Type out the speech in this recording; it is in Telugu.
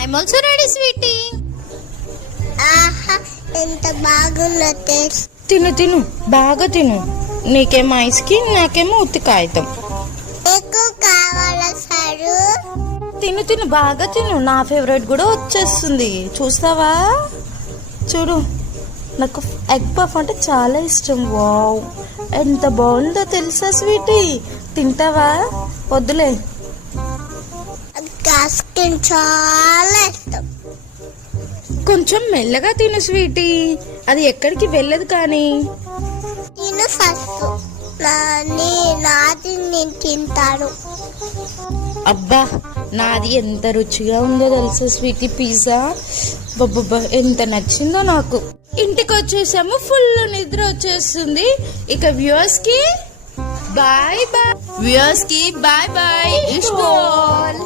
I'm also ready, sweetie. ఆహా ఎంత బాగుందో టేస్ట్. తిను తిను బాగా తిను. నీకేమో ఐస్ క్రీమ్, నాకేమో ఉత్తి కాగితం. ఎక్కువ కావాలా సారు? తిను తిను బాగా తిను. నా ఫేవరెట్ కూడా వచ్చేస్తుంది, చూస్తావా? చూడు, నాకు ఎగ్ పఫ్ అంటే చాలా ఇష్టం. వావ్, ఎంత బాగుందో తెలుసా స్వీటీ? తింటావా? వద్దులే. ఐస్ క్రీమ్ చాలా ఇష్టం. కొంచెం మెల్లగా తిను స్వీటీ, అది ఎక్కడికి వెళ్ళదు. కానీ తిను ఫస్ట్, నాది నేను తింటాను. అబ్బా, నాది ఎంత రుచిగా ఉందో తెలుసా స్వీటీ పిజ్జా. బబ్బబ్బా, ఎంత నచ్చిందో నాకు. ఇంటికి వచ్చేసాము, ఫుల్ నిద్ర వచ్చేస్తుంది. ఇక వ్యూవర్స్ కి బాయ్ బాయ్. వ్యూవర్స్ కి బాయ్ బాయ్. ఇష్కోల్.